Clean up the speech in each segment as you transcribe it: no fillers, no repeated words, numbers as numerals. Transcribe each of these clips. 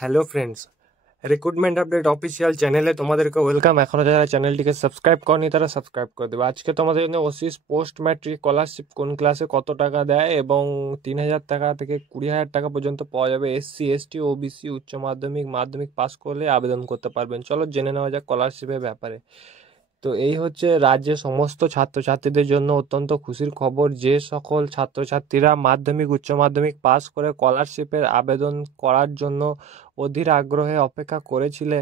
Hello friends, recruitment update official চ্যানেলে তোমাদেরকে welcome. এখনও যারা চ্যানেলটিকে সাবস্ক্রাইব করনি তারা সাবস্ক্রাইব করে দেবে। আজকে তোমাদের জন্য ওসিস পোস্ট ম্যাট্রিক স্কলারশিপ কোন ক্লাসে কত টাকা দেয় এবং 3,000 টাকা থেকে 20,000 টাকা পর্যন্ত পাওয়া যাবে। এসসি, এসটি, ওবিসি উচ্চ মাধ্যমিক মাধ্যমিক পাস করলে আবেদন করতে পারবেন। চলো জেনে নেওয়া যাক স্কলারশিপের ব্যাপারে। তো এই হচ্ছে রাজ্যের সমস্ত ছাত্রছাত্রীদের জন্য অত্যন্ত খুশির খবর। যে সকল ছাত্রছাত্রীরা মাধ্যমিক উচ্চ মাধ্যমিক পাস করে স্কলারশিপের আবেদন করার জন্য অধীর আগ্রহে অপেক্ষা করেছিলে,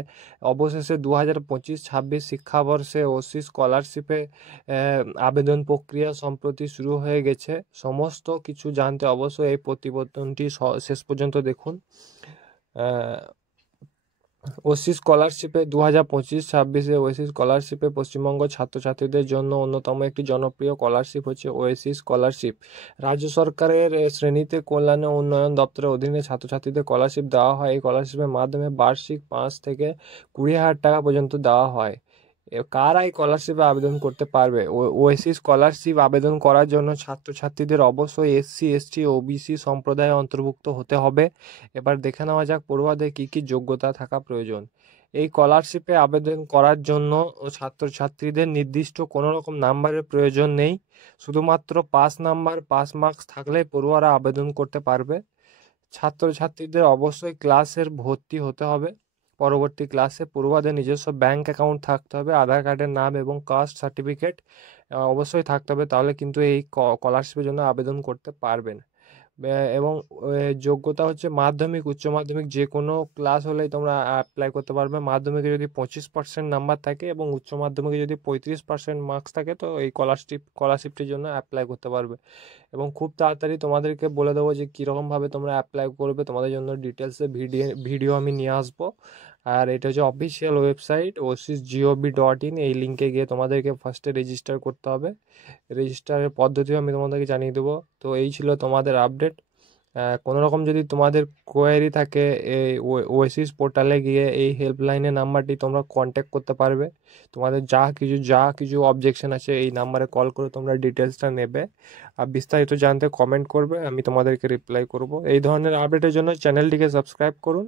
অবশেষে 2025-26 শিক্ষাবর্ষে ওসি স্কলারশিপে আবেদন প্রক্রিয়া সম্প্রতি শুরু হয়ে গেছে। সমস্ত কিছু জানতে অবশ্যই এই প্রতিবেদনটি শেষ পর্যন্ত দেখুন। ওসি স্কলারশিপে 2025-26 ওএসি স্কলারশিপে পশ্চিমবঙ্গ ছাত্রছাত্রীদের জন্য অন্যতম একটি জনপ্রিয় স্কলারশিপ হচ্ছে ওএসি স্কলারশিপ। রাজ্য সরকারের শ্রেণীতে কল্যাণ ও উন্নয়ন দপ্তরের অধীনে ছাত্রছাত্রীদের স্কলারশিপ দেওয়া হয়। এই স্কলারশিপের মাধ্যমে বার্ষিক 5 থেকে 20,000 টাকা পর্যন্ত দেওয়া হয়। কারা এই স্কলারশিপে আবেদন করতে পারবে? ওএসি স্কলারশিপ আবেদন করার জন্য ছাত্রছাত্রীদের অবশ্যই এসসি, এসটি, ওবিসি সম্প্রদায়ে অন্তর্ভুক্ত হতে হবে। এবার দেখে নেওয়া যাক পড়ুয়াদের কী কী যোগ্যতা থাকা প্রয়োজন। এই স্কলারশিপে আবেদন করার জন্য ছাত্রছাত্রীদের নির্দিষ্ট কোনো রকম নাম্বারের প্রয়োজন নেই। শুধুমাত্র পাস নাম্বার, পাস মার্কস থাকলে পড়ুয়ারা আবেদন করতে পারবে। ছাত্রছাত্রীদের অবশ্যই ক্লাসের ভর্তি হতে হবে। পরবর্তী ক্লাসে পড়ুয়াদের নিজস্ব ব্যাংক অ্যাকাউন্ট থাকতে হবে, আধার কার্ডের নাম এবং কাস্ট সার্টিফিকেট অবশ্যই থাকতে হবে, তাহলে কিন্তু এই স্কলারশিপের জন্য আবেদন করতে পারবেন। এবং যোগ্যতা হচ্ছে মাধ্যমিক উচ্চ মাধ্যমিক যে কোনো ক্লাস হলেই তোমরা অ্যাপ্লাই করতে পারবে। মাধ্যমিকে যদি 25% নাম্বার থাকে এবং উচ্চ মাধ্যমিকে যদি 35% মার্কস থাকে তো এই স্কলারশিপটির জন্য অ্যাপ্লাই করতে পারবে। এবং খুব তাড়াতাড়ি তোমাদেরকে বলে দেবো যে কীরকমভাবে তোমরা অ্যাপ্লাই করবে। তোমাদের জন্য ডিটেলসে ভিডিও আমি নিয়ে আসবো। আর এটা হচ্ছে অফিসিয়াল ওয়েবসাইট osis.gov.in। এই লিঙ্কে গিয়ে তোমাদেরকে ফার্স্টে রেজিস্টার করতে হবে। রেজিস্টারের পদ্ধতিও আমি তোমাদেরকে জানিয়ে দেবো। তো এই ছিল তোমাদের আপডেট। কোনো রকম যদি তোমাদের কোয়েরি থাকে এই ওয়েসিস পোর্টালে গিয়ে এই হেল্পলাইনের নাম্বারটি তোমরা কন্ট্যাক্ট করতে পারবে। তোমাদের যা কিছু অবজেকশন আছে এই নাম্বারে কল করে তোমরা ডিটেলসটা নেবে। আর বিস্তারিত জানতে কমেন্ট করবে, আমি তোমাদেরকে রিপ্লাই করব। এই ধরনের আপডেটের জন্য চ্যানেলটিকে সাবস্ক্রাইব করুন।